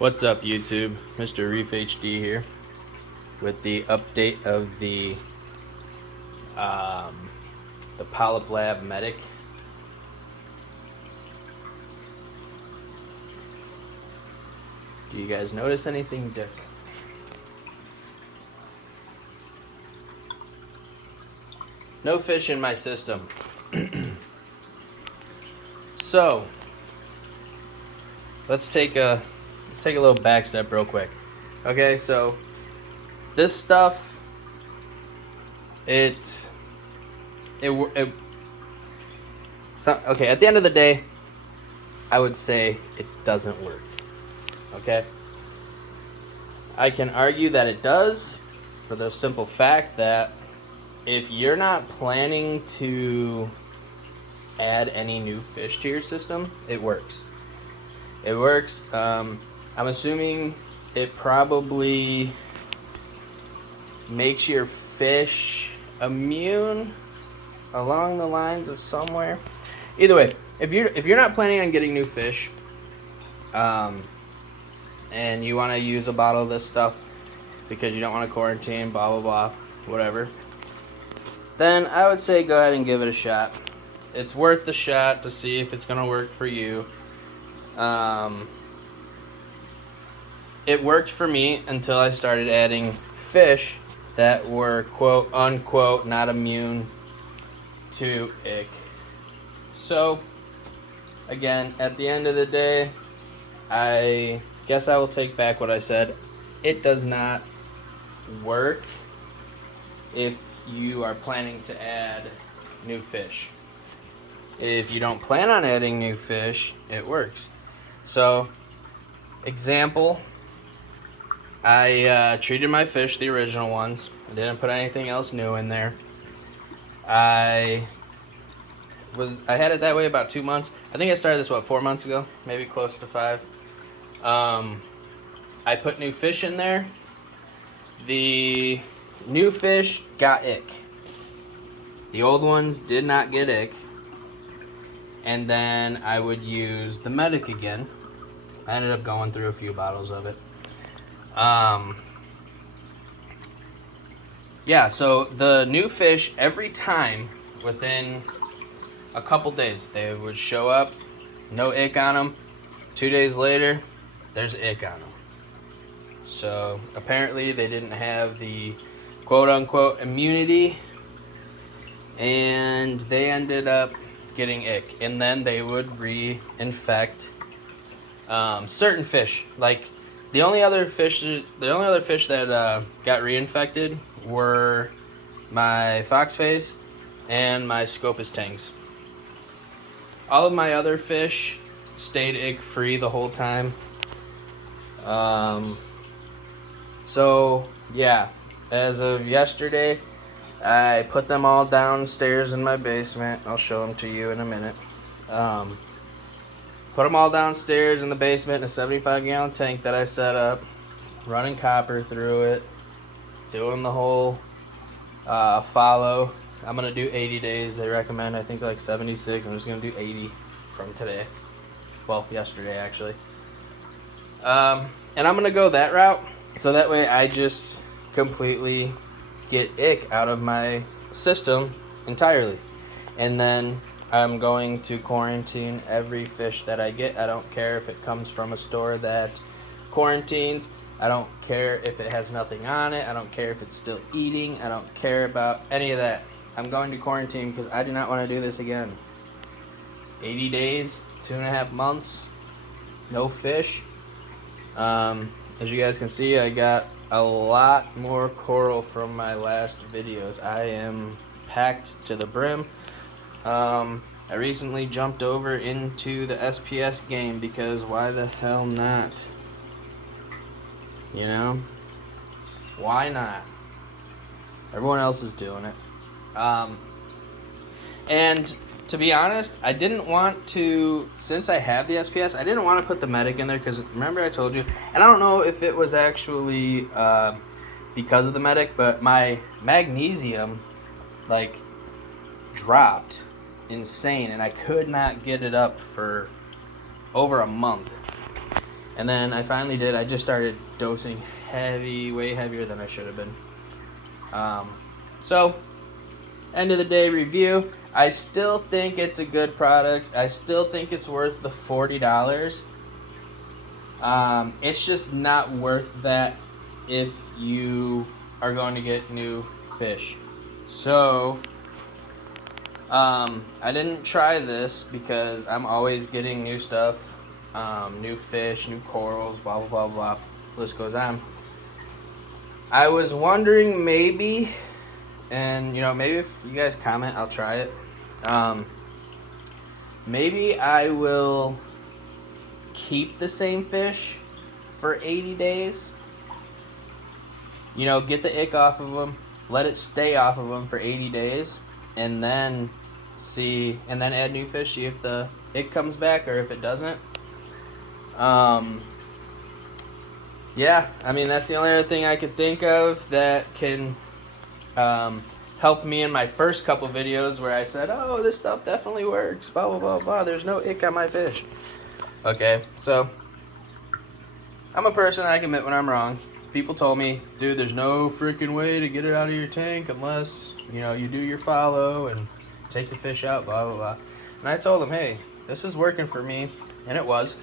What's up, YouTube? Mr. Reef HD here with the update of the Polyp Labs Medic. Do you guys notice anything different? No fish in my system. So let's take a little back step real quick. Okay, so this stuff, okay, at the end of the day, I would say it doesn't work. Okay, I can argue that it does for the simple fact that if you're not planning to add any new fish to your system, it works. It works. I'm assuming it probably makes your fish immune along the lines of somewhere. Either way, if you're not planning on getting new fish, and you want to use a bottle of this stuff because you don't want to quarantine, blah blah blah, whatever, then I would say go ahead and give it a shot. It's worth the shot to see if it's gonna work for you. It worked for me until I started adding fish that were quote unquote not immune to ick. So again, at the end of the day, I guess I will take back what I said. It does not work if you are planning to add new fish. If you don't plan on adding new fish, it works. So, example, I treated my fish, the original ones. I didn't put anything else new in there. I had it that way about 2 months. I think I started this 4 months ago, maybe close to 5. I put new fish in there. The new fish got ick. The old ones did not get ick. And then I would use the Medic again. I ended up going through a few bottles of it. Yeah, so the new fish, every time within a couple days, they would show up, no ick on them. 2 days later, there's ick on them. So apparently they didn't have the quote-unquote immunity, and they ended up getting ick, and then they would reinfect certain fish. Like the only other fish that got reinfected were my foxface and my scopus tangs. All of my other fish stayed ick free the whole time. So yeah, as of yesterday, I put them all downstairs in my basement. I'll show them to you in a minute. Put them all downstairs in the basement in a 75-gallon tank that I set up, running copper through it, doing the whole follow. I'm going to do 80 days. They recommend, I think, like 76. I'm just going to do 80 from today. Well, yesterday, actually. And I'm going to go that route, so that way I just completely get ick out of my system entirely. And then I'm going to quarantine every fish that I get. I don't care if it comes from a store that quarantines. I don't care if it has nothing on it. I don't care if it's still eating. I don't care about any of that. I'm going to quarantine because I do not want to do this again. 80 days, 2.5 months, no fish. As you guys can see, I got a lot more coral from my last videos. I am packed to the brim. I recently jumped over into the SPS game because why the hell not? You know? Why not? Everyone else is doing it. And to be honest, I didn't want to, since I have the SPS, I didn't want to put the Medic in there because remember I told you, and I don't know if it was actually because of the Medic, but my magnesium like dropped insane and I could not get it up for over a month. And then I finally did. I just started dosing heavy, way heavier than I should have been. So, end of the day review. I still think it's a good product. I still think it's worth the $40. It's just not worth that if you are going to get new fish. So, I didn't try this because I'm always getting new stuff, new fish, new corals, blah, blah, blah, blah. List goes on. I was wondering maybe, and you know, maybe if you guys comment, I'll try it. Maybe I will keep the same fish for 80 days. You know, get the ick off of them, let it stay off of them for 80 days, and then add new fish, see if the ick comes back or if it doesn't. Yeah, I mean, that's the only other thing I could think of that can help me in my first couple videos where I said, oh, this stuff definitely works, blah, blah, blah, blah, there's no ick on my fish. Okay, so I'm a person, I can admit when I'm wrong. People told me, dude, there's no freaking way to get it out of your tank unless, you know, you do your follow and take the fish out, blah, blah, blah. And I told them, hey, this is working for me, and it was.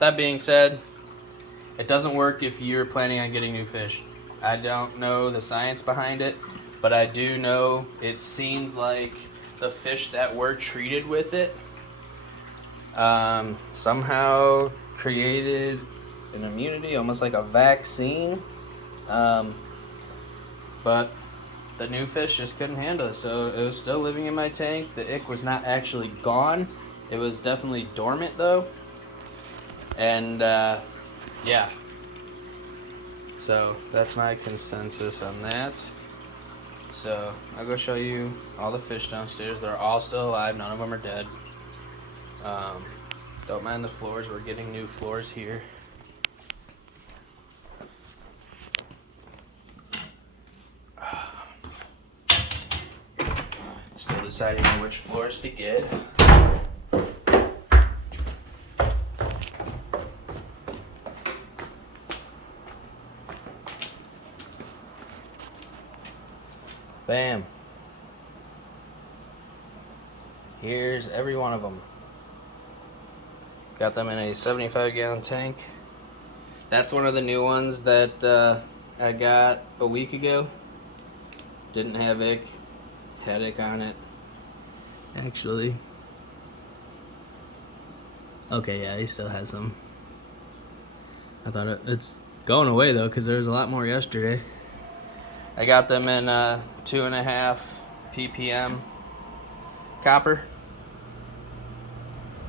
That being said, it doesn't work if you're planning on getting new fish. I don't know the science behind it, but I do know it seemed like the fish that were treated with it somehow created an immunity, almost like a vaccine. But the new fish just couldn't handle it, so it was still living in my tank. The ick was not actually gone. It was definitely dormant though. And yeah, so that's my consensus on that. So I'll go show you all the fish downstairs. They're all still alive, none of them are dead. Don't mind the floors, we're getting new floors here. Still deciding on which floors to get. Bam. Here's every one of them. Got them in a 75-gallon tank. That's one of the new ones that I got a week ago. Didn't have ick. Had ick on it. Actually. Okay, yeah, he still has some. I thought it's going away though, because there was a lot more yesterday. I got them in 2.5 ppm copper.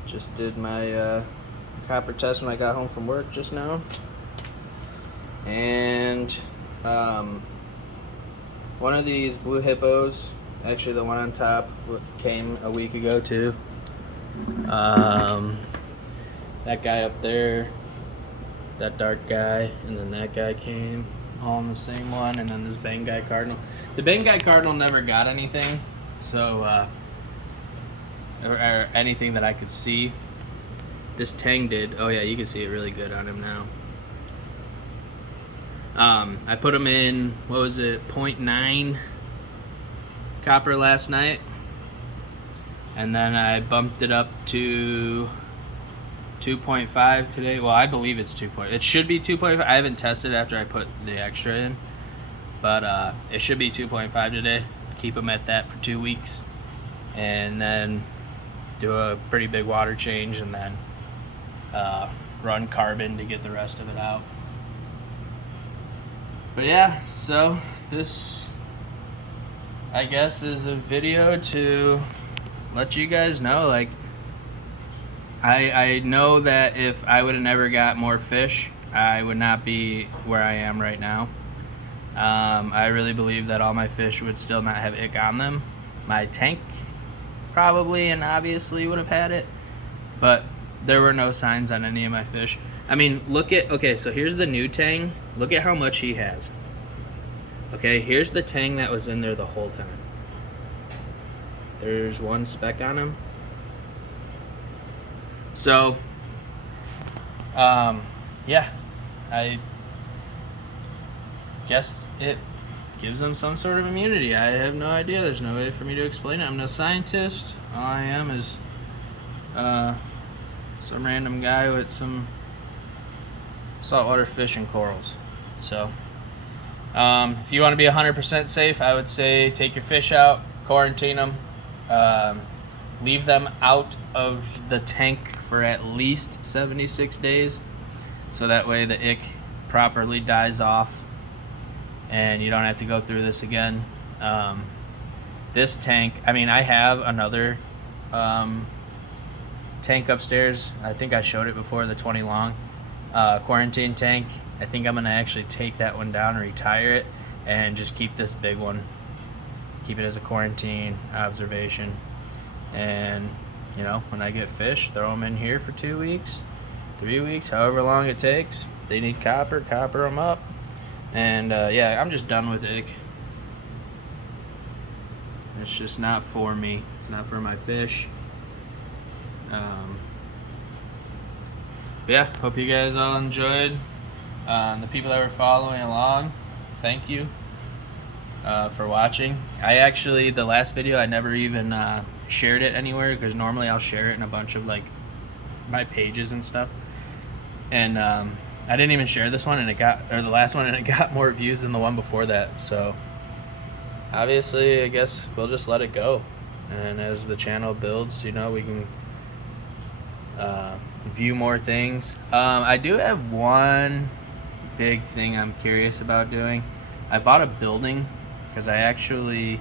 Just did my copper test when I got home from work just now. And one of these blue hippos, actually the one on top, came a week ago too. That guy up there, that dark guy, and then that guy came. All in the same one, and then this Bengai cardinal. The Bengai cardinal never got anything, so or anything that I could see. This Tang did. Oh yeah, you can see it really good on him now. I put him in, what was it, 0.9 copper last night, and then I bumped it up to 2.5 today. Well, I believe it's 2. It should be 2.5. I haven't tested after I put the extra in, but it should be 2.5 today. Keep them at that for 2 weeks, and then do a pretty big water change, and then run carbon to get the rest of it out. But yeah, so this, I guess, is a video to let you guys know, like, I know that if I would have never got more fish, I would not be where I am right now. I really believe that all my fish would still not have ick on them. My tank probably and obviously would have had it, but there were no signs on any of my fish. I mean, look at, okay, so here's the new Tang. Look at how much he has. Okay, here's the Tang that was in there the whole time. There's one speck on him. So Yeah, I guess it gives them some sort of immunity. I have no idea. There's no way for me to explain it. I'm no scientist. All I am is some random guy with some saltwater fish and corals. So if you want to be 100% safe, I would say take your fish out, quarantine them, leave them out of the tank for at least 76 days, so that way the ick properly dies off and you don't have to go through this again. This tank, I mean, I have another tank upstairs. I think I showed it before, the 20 long quarantine tank. I think I'm gonna actually take that one down and retire it and just keep this big one, keep it as a quarantine observation. And you know, when I get fish, throw them in here for 2 weeks, 3 weeks, however long it takes. They need copper them up. And yeah, I'm just done with ick. It's just not for me. It's not for my fish. Yeah, hope you guys all enjoyed. The people that were following along, thank you for watching. I actually, the last video, I never even shared it anywhere, because normally I'll share it in a bunch of like my pages and stuff. And I didn't even share this one, and the last one, and it got more views than the one before that. So obviously, I guess we'll just let it go. And as the channel builds, you know, we can view more things. I do have one big thing I'm curious about doing. I bought a building because I actually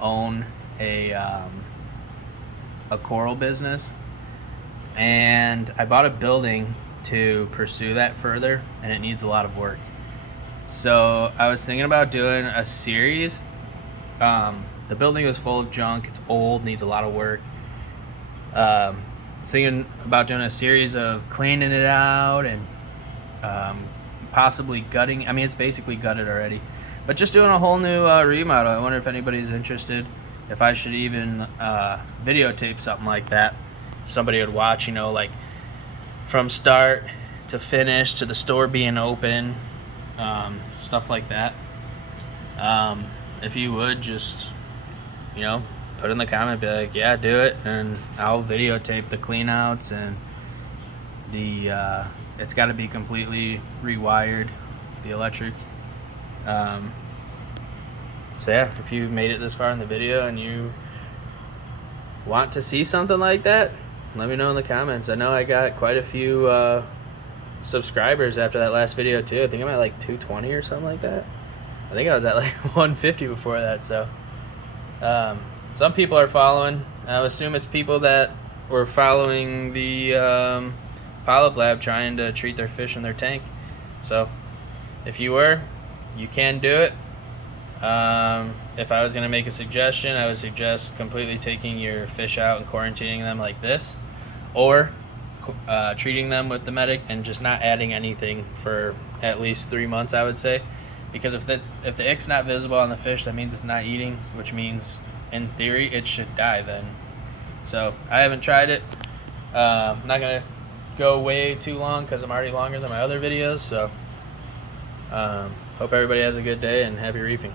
own a coral business, and I bought a building to pursue that further, and it needs a lot of work. So I was thinking about doing a series. The building was full of junk, it's old, needs a lot of work. Thinking about doing a series of cleaning it out and possibly gutting. I mean, it's basically gutted already, but just doing a whole new remodel. I wonder if anybody's interested, if I should even videotape something like that. Somebody would watch, you know, like from start to finish, to the store being open, stuff like that. If you would just, you know, put in the comment, be like, yeah, do it, and I'll videotape the cleanouts, and the it's got to be completely rewired, the electric. So yeah, if you made it this far in the video and you want to see something like that, let me know in the comments. I know I got quite a few subscribers after that last video too. I think I'm at like 220 or something like that. I think I was at like 150 before that. So some people are following. I would assume it's people that were following the Polyp Lab, trying to treat their fish in their tank. So if you were, you can do it. If I was going to make a suggestion, I would suggest completely taking your fish out and quarantining them like this, or treating them with the Medic and just not adding anything for at least 3 months, I would say. Because if the ick's not visible on the fish, that means it's not eating, which means in theory it should die then. So I haven't tried it. I'm not going to go way too long because I'm already longer than my other videos. So hope everybody has a good day and happy reefing.